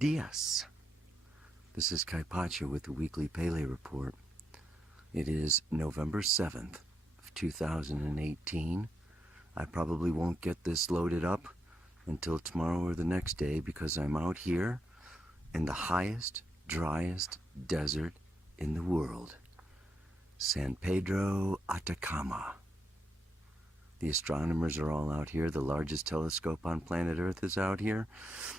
dias. This is Kaipacha with the weekly Pele report. It is November 7th of 2018. I probably won't get this loaded up until tomorrow or the next day because I'm out here in the highest, driest desert in the world, San Pedro Atacama. The astronomers are all out here. The largest telescope on planet Earth is out here.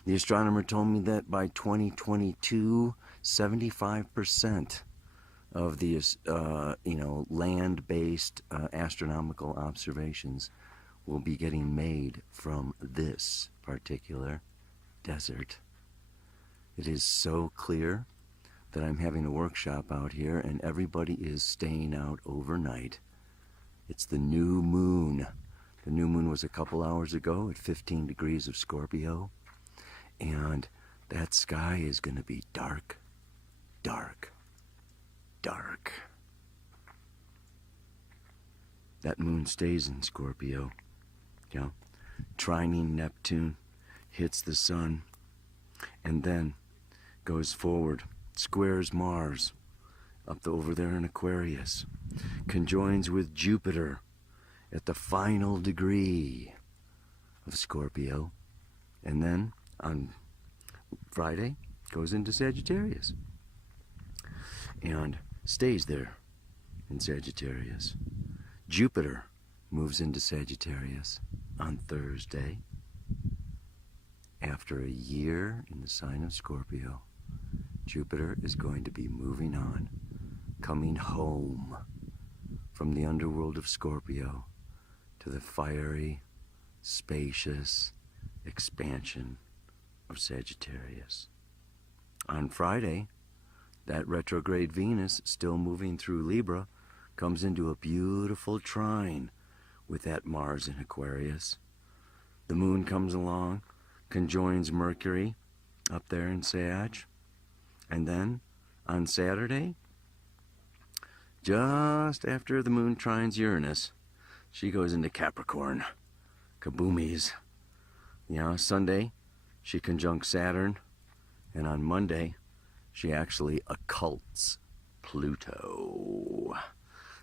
The astronomer told me that by 2022, 75% of the land-based astronomical observations will be getting made from this particular desert. It is so clear that I'm having a workshop out here and everybody is staying out overnight. It's the new moon. The new moon was a couple hours ago at 15 degrees of Scorpio. And that sky is going to be dark, dark, dark. That moon stays in Scorpio. Trining Neptune hits the sun and then goes forward, squares Mars up over there in Aquarius, conjoins with Jupiter at the final degree of Scorpio, and then on Friday goes into Sagittarius and stays there in Sagittarius. Jupiter moves into Sagittarius on Thursday after a year in the sign of Scorpio. Jupiter is going to be moving on, coming home from the underworld of Scorpio to the fiery, spacious expansion of Sagittarius. On Friday, that retrograde Venus, still moving through Libra, comes into a beautiful trine with that Mars in Aquarius. The moon comes along, conjoins Mercury up there in Sag, and then on Saturday, just after the moon trines Uranus, she goes into Capricorn. Kaboomies. Sunday, she conjuncts Saturn, and on Monday, she actually occults Pluto,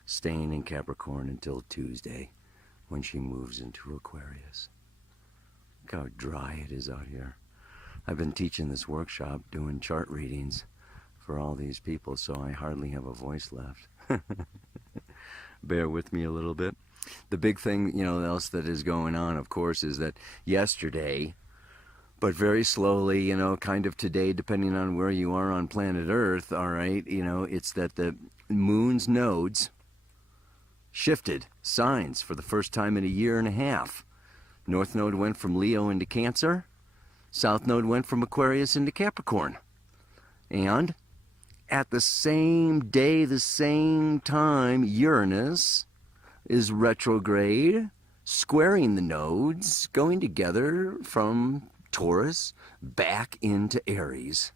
staying in Capricorn until Tuesday when she moves into Aquarius. Look how dry it is out here. I've been teaching this workshop, doing chart readings for all these people, so I hardly have a voice left. Bear with me a little bit. The big thing, else that is going on, of course, is that yesterday, but very slowly, kind of today, depending on where you are on planet Earth, all right, it's that the moon's nodes shifted signs for the first time in a year and a half. North node went from Leo into Cancer. South node went from Aquarius into Capricorn. And at the same day, the same time, Uranus is retrograde, squaring the nodes, going together from Taurus back into Aries.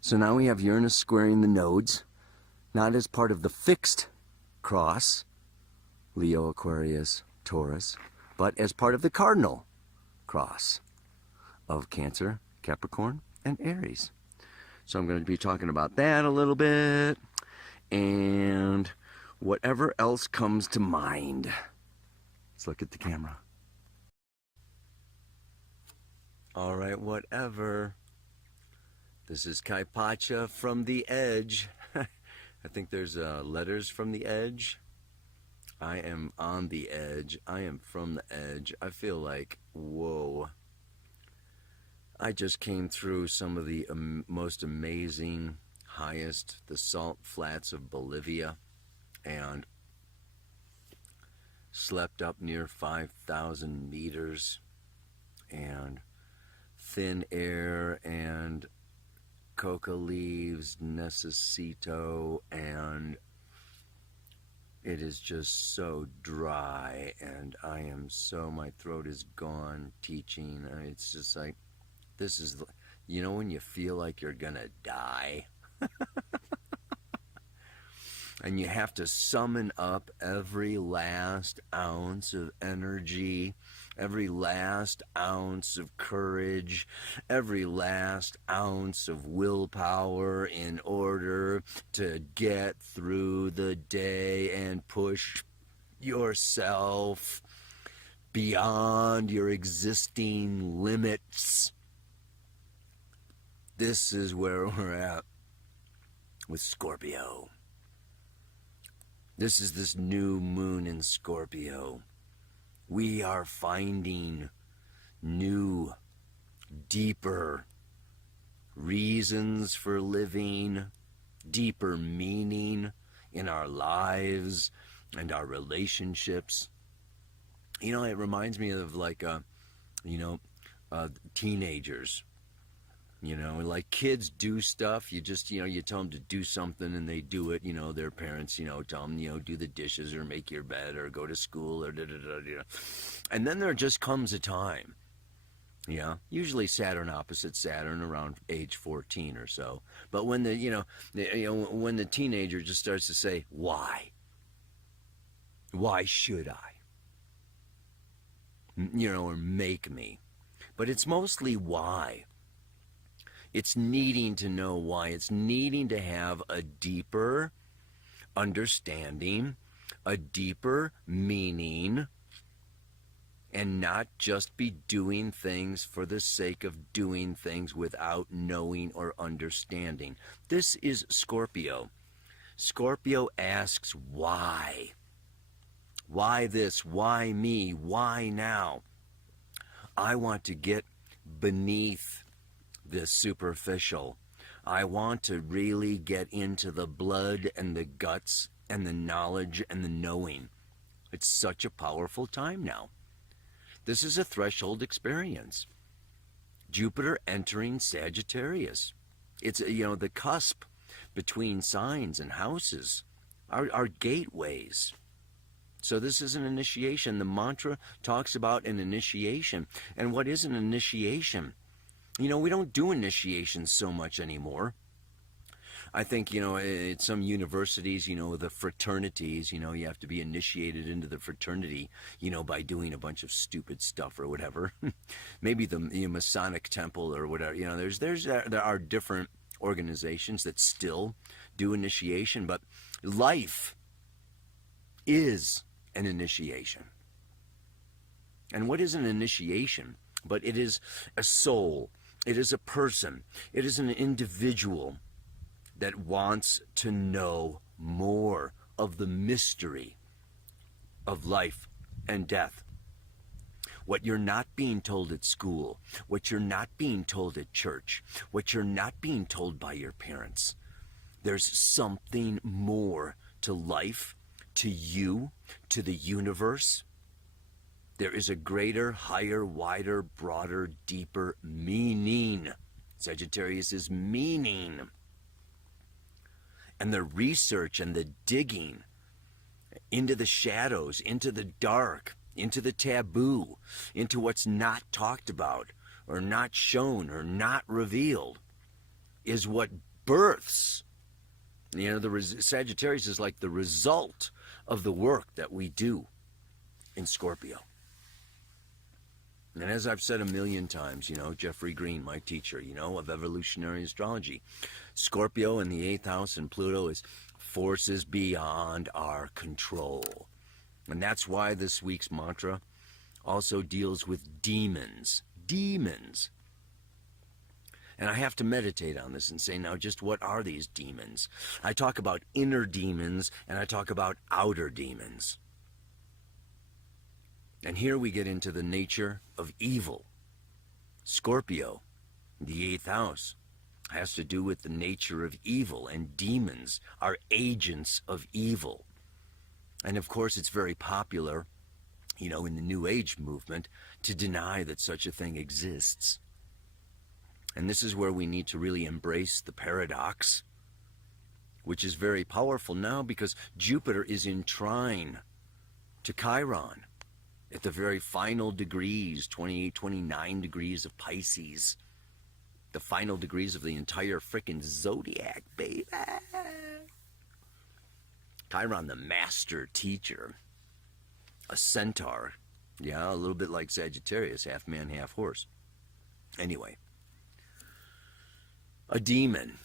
So now we have Uranus squaring the nodes, not as part of the fixed cross, Leo, Aquarius, Taurus, but as part of the cardinal cross of Cancer, Capricorn, and Aries. So I'm going to be talking about that a little bit, and whatever else comes to mind. Let's look at the camera. All right, whatever. This is Kaipacha from the edge. I think there's letters from the edge. I am on the edge. I am from the edge. I feel like, whoa. I just came through some of the most amazing, highest, the salt flats of Bolivia, and slept up near 5,000 meters, and thin air, and coca leaves, necesito, and it is just so dry, and my throat is gone teaching. It's just like, this is, when you feel like you're gonna die. And you have to summon up every last ounce of energy, every last ounce of courage, every last ounce of willpower in order to get through the day and push yourself beyond your existing limits. This is where we're at with Scorpio. This is this new moon in Scorpio. We are finding new, deeper reasons for living, deeper meaning in our lives and our relationships. You know, it reminds me of like, teenagers. You know, like kids do stuff, you just, you tell them to do something and they do it, their parents, tell them, do the dishes or make your bed or go to school or da-da-da-da. And then there just comes a time, usually Saturn opposite Saturn around age 14 or so. But when when the teenager just starts to say, why? Why should I? Or make me. But it's mostly why. It's needing to know why. It's needing to have a deeper understanding, a deeper meaning, and not just be doing things for the sake of doing things without knowing or understanding. This is Scorpio. Scorpio asks why. Why this? Why me? Why now? I want to get beneath this superficial. I want to really get into the blood and the guts and the knowledge and the knowing. It's such a powerful time now. This is a threshold experience. Jupiter entering Sagittarius. It's, the cusp between signs and houses, our gateways. So this is an initiation. The mantra talks about an initiation. And what is an initiation? We don't do initiations so much anymore. I think, at some universities, the fraternities, you have to be initiated into the fraternity, by doing a bunch of stupid stuff or whatever. Maybe the Masonic temple or whatever, there are different organizations that still do initiation, but life is an initiation. And what is an initiation? But it is a soul. It is a person. It is an individual that wants to know more of the mystery of life and death. What you're not being told at school, what you're not being told at church, what you're not being told by your parents. There's something more to life, to you, to the universe. There is a greater, higher, wider, broader, deeper meaning. Sagittarius is meaning. And the research and the digging into the shadows, into the dark, into the taboo, into what's not talked about or not shown or not revealed is what births. The Sagittarius is like the result of the work that we do in Scorpio. And as I've said a million times, Jeffrey Green, my teacher, of evolutionary astrology, Scorpio in the 8th house and Pluto is forces beyond our control. And that's why this week's mantra also deals with demons. Demons. And I have to meditate on this and say, now, just what are these demons? I talk about inner demons and I talk about outer demons. And here we get into the nature of evil. Scorpio, the 8th house, has to do with the nature of evil, and demons are agents of evil. And of course, it's very popular, in the New Age movement, to deny that such a thing exists. And this is where we need to really embrace the paradox, which is very powerful now because Jupiter is in trine to Chiron at the very final degrees, 28, 29 degrees of Pisces. The final degrees of the entire frickin' zodiac, baby. Chiron, the master teacher. A centaur. Yeah, a little bit like Sagittarius, half man, half horse. Anyway. A demon.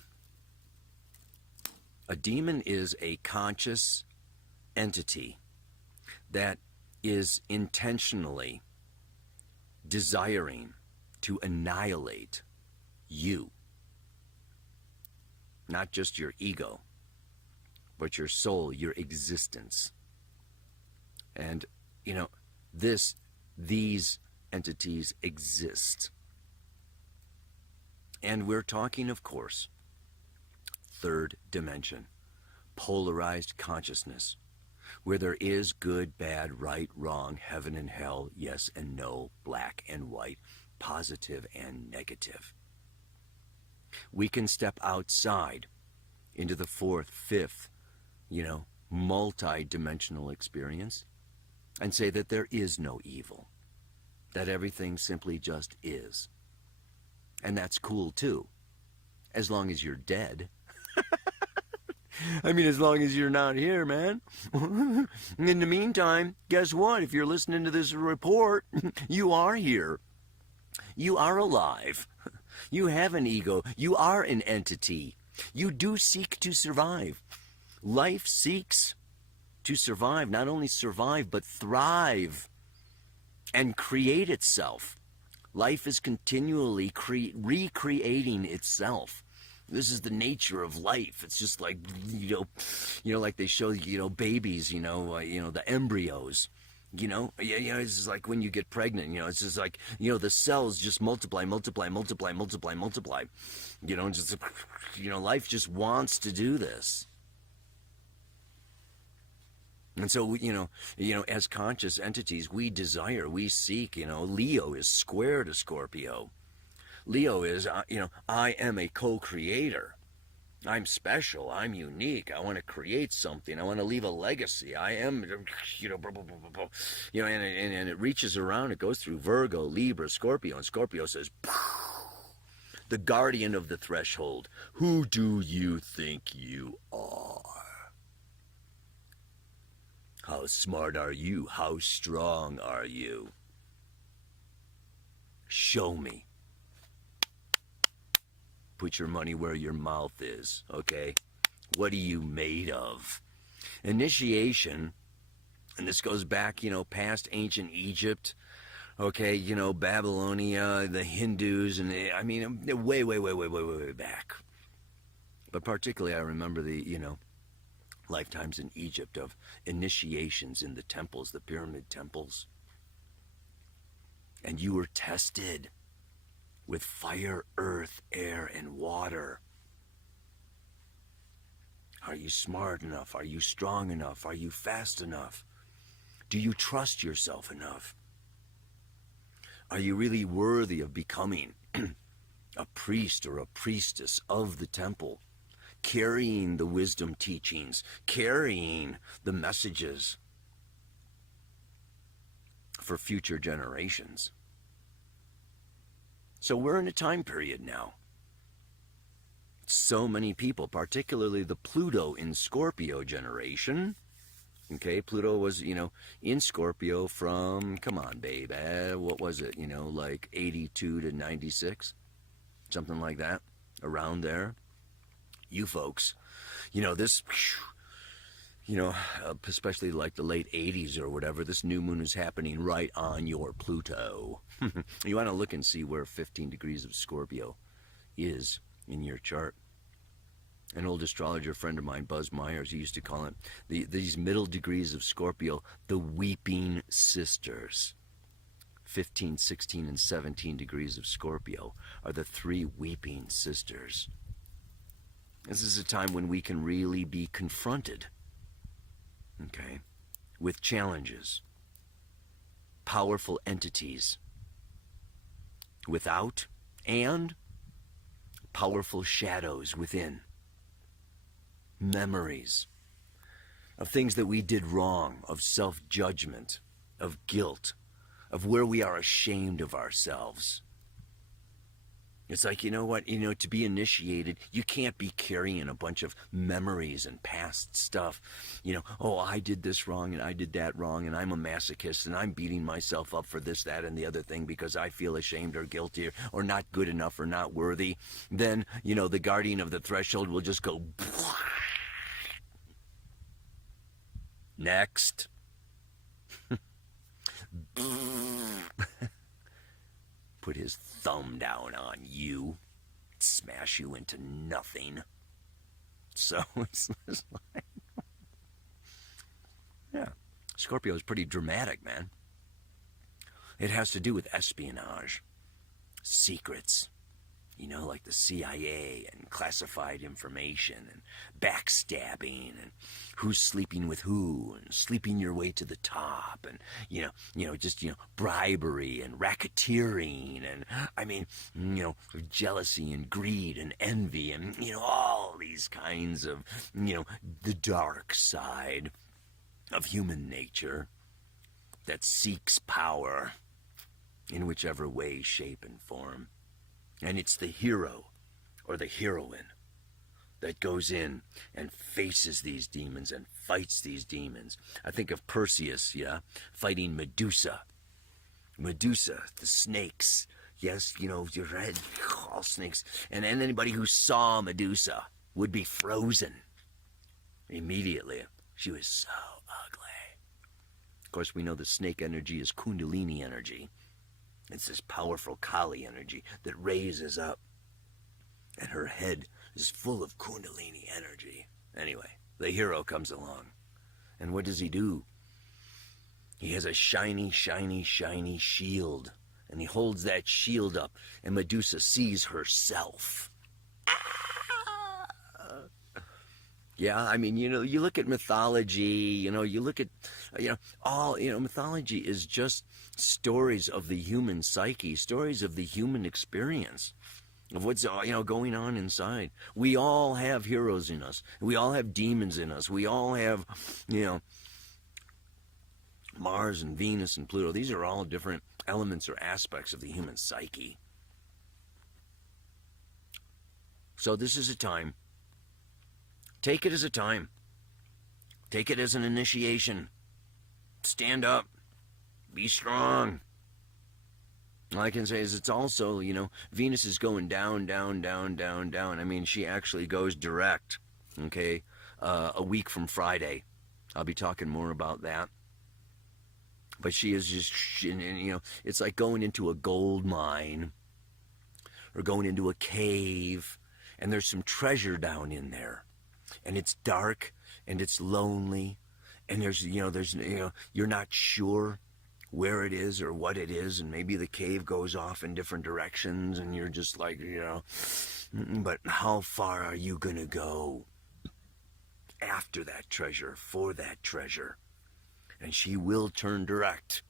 A demon is a conscious entity that is intentionally desiring to annihilate you. Not just your ego, but your soul, your existence. And, you know, these entities exist. And we're talking, of course, third dimension, polarized consciousness, where there is good, bad, right, wrong, heaven and hell, yes and no, black and white, positive and negative. We can step outside into the fourth, fifth, multi-dimensional experience and say that there is no evil, that everything simply just is. And that's cool too, as long as you're dead. I mean, as long as you're not here, man. In the meantime, guess what? If you're listening to this report, you are here. You are alive. You have an ego. You are an entity. You do seek to survive. Life seeks to survive, not only survive, but thrive and create itself. Life is continually recreating itself. This is the nature of life. It's just like, like they show, babies, the embryos, it's just like when you get pregnant, it's just like, the cells just multiply. Life just wants to do this. And so, as conscious entities, we desire, we seek, Leo is square to Scorpio. Leo is, I am a co-creator. I'm special. I'm unique. I want to create something. I want to leave a legacy. I am, and it reaches around. It goes through Virgo, Libra, Scorpio, and Scorpio says, the guardian of the threshold. Who do you think you are? How smart are you? How strong are you? Show me. Put your money where your mouth is, okay? What are you made of? Initiation, and this goes back, past ancient Egypt, okay, Babylonia, the Hindus, and way back. But particularly I remember the, lifetimes in Egypt of initiations in the temples, the pyramid temples. And you were tested with fire, earth, air, and water. Are you smart enough? Are you strong enough? Are you fast enough? Do you trust yourself enough? Are you really worthy of becoming a priest or a priestess of the temple, carrying the wisdom teachings, carrying the messages for future generations? So we're in a time period now. So many people, particularly the Pluto in Scorpio generation. Okay, Pluto was, in Scorpio from, come on, babe, what was it, like 82 to 96? Something like that, around there. You folks, this, especially like the late 80s or whatever, this new moon is happening right on your Pluto. You want to look and see where 15 degrees of Scorpio is in your chart. An old astrologer friend of mine, Buzz Myers, he used to call it these middle degrees of Scorpio, the weeping sisters. 15, 16, and 17 degrees of Scorpio are the three weeping sisters. This is a time when we can really be confronted, okay, with challenges, powerful entities, without, and powerful shadows within. Memories of things that we did wrong, of self-judgment, of guilt, of where we are ashamed of ourselves. It's like, you know what, to be initiated, you can't be carrying a bunch of memories and past stuff. Oh, I did this wrong and I did that wrong and I'm a masochist and I'm beating myself up for this, that, and the other thing because I feel ashamed or guilty or not good enough or not worthy. Then, the guardian of the threshold will just go, next. Put his thumb down on you, smash you into nothing. So it's like, yeah, Scorpio is pretty dramatic, man. It has to do with espionage, secrets, like the CIA and classified information and backstabbing and who's sleeping with who and sleeping your way to the top and, just, bribery and racketeering and, jealousy and greed and envy and, all these kinds of, the dark side of human nature that seeks power in whichever way, shape, and form. And it's the hero or the heroine that goes in and faces these demons and fights these demons. I think of Perseus, fighting Medusa. Medusa, the snakes. Yes, your red, all snakes. And anybody who saw Medusa would be frozen immediately. She was so ugly. Of course, we know the snake energy is Kundalini energy. It's this powerful Kali energy that raises up. And her head is full of Kundalini energy. Anyway, the hero comes along. And what does he do? He has a shiny, shiny, shiny shield. And he holds that shield up. And Medusa sees herself. Yeah, you look at mythology, you look at, mythology is just stories of the human psyche, stories of the human experience, of what's, going on inside. We all have heroes in us. We all have demons in us. We all have, Mars and Venus and Pluto. These are all different elements or aspects of the human psyche. So this is a time. Take it as a time. Take it as an initiation. Stand up. Be strong. All I can say is it's also, Venus is going down, down, down, down, down. She actually goes direct, okay, a week from Friday. I'll be talking more about that. But she is just, it's like going into a gold mine or going into a cave, and there's some treasure down in there. And it's dark, and it's lonely, and there's you're not sure where it is or what it is, and maybe the cave goes off in different directions, and you're just like, but how far are you gonna go after that treasure, for that treasure? And she will turn direct.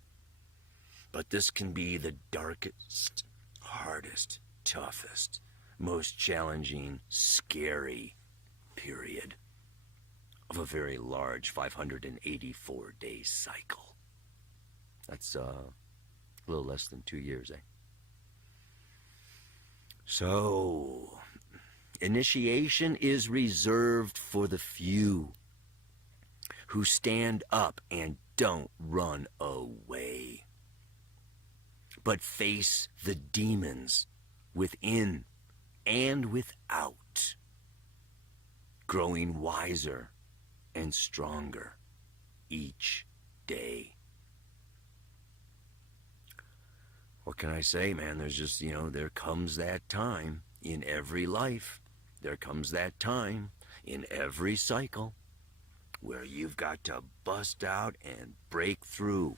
But this can be the darkest, hardest, toughest, most challenging, scary period of a very large 584-day cycle. That's a little less than 2 years, eh? So, initiation is reserved for the few who stand up and don't run away, but face the demons within and without, growing wiser and stronger each day. What can I say, man? There's just, there comes that time in every life. There comes that time in every cycle where you've got to bust out and break through.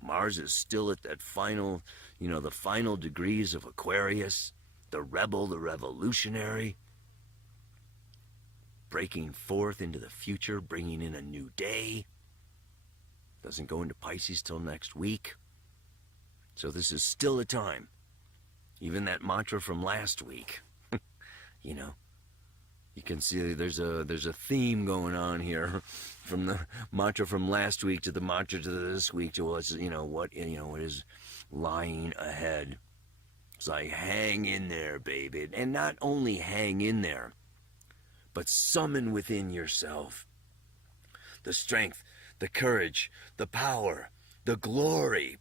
Mars is still at that final, the final degrees of Aquarius, the rebel, the revolutionary, breaking forth into the future, bringing in a new day. Doesn't go into Pisces till next week. So this is still a time. Even that mantra from last week, you can see there's a theme going on here, from the mantra from last week to the mantra to this week to what's what is lying ahead. It's like, hang in there, baby. And not only hang in there, but summon within yourself the strength, the courage, the power, the glory,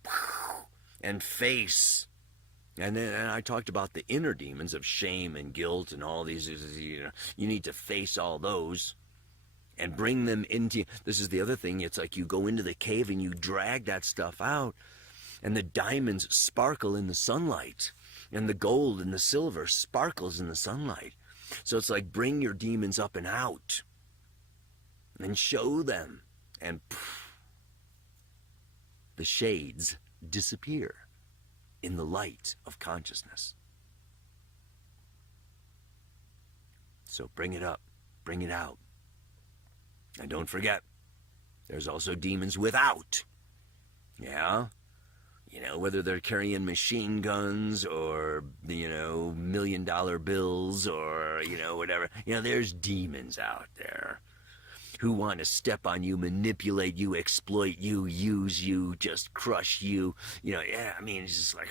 and face. And then I talked about the inner demons of shame and guilt and all these. You need to face all those and bring them into. This is the other thing. It's like you go into the cave and you drag that stuff out, and the diamonds sparkle in the sunlight, and the gold and the silver sparkles in the sunlight. So it's like, bring your demons up and out and show them, and the shades disappear in the light of consciousness. So bring it up, bring it out. And don't forget, there's also demons without. Yeah? Whether they're carrying machine guns or, $1 million bills or, whatever. There's demons out there who want to step on you, manipulate you, exploit you, use you, just crush you. It's just like,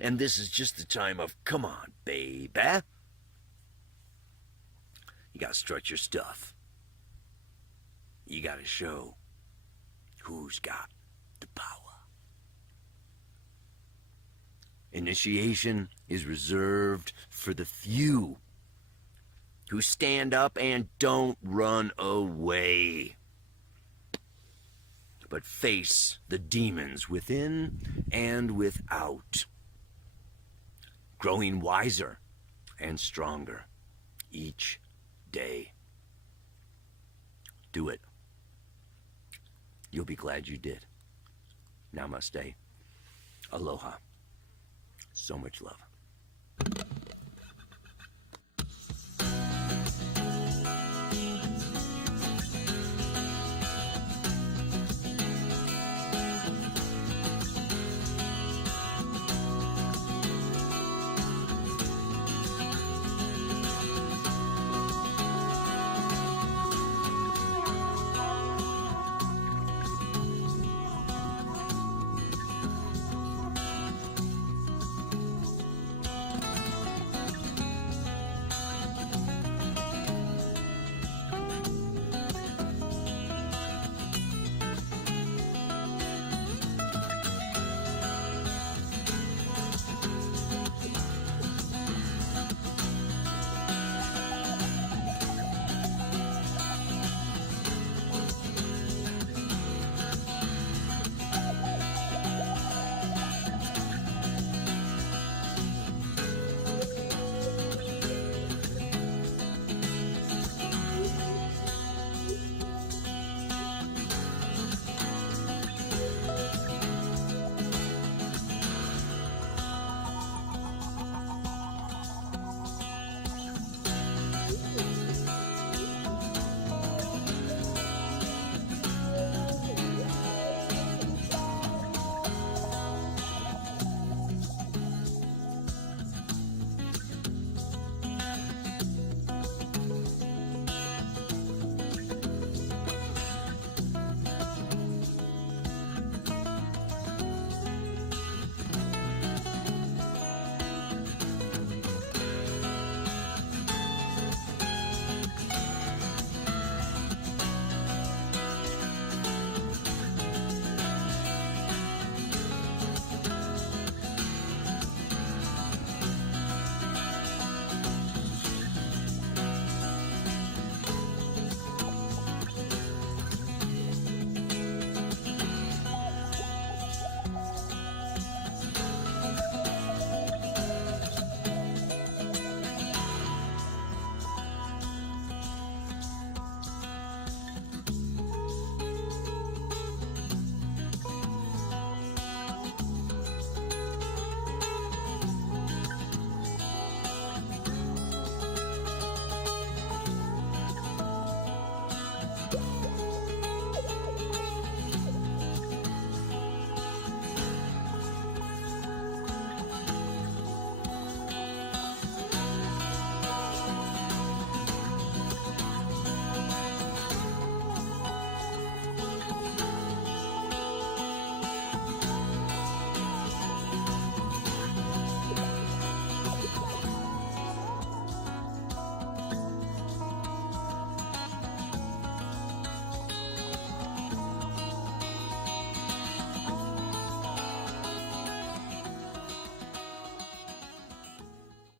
and this is just the time of, come on, baby. You got to strut your stuff. You got to show who's got the power. Initiation is reserved for the few who stand up and don't run away, but face the demons within and without, growing wiser and stronger each day. Do it. You'll be glad you did. Namaste. Aloha. So much love.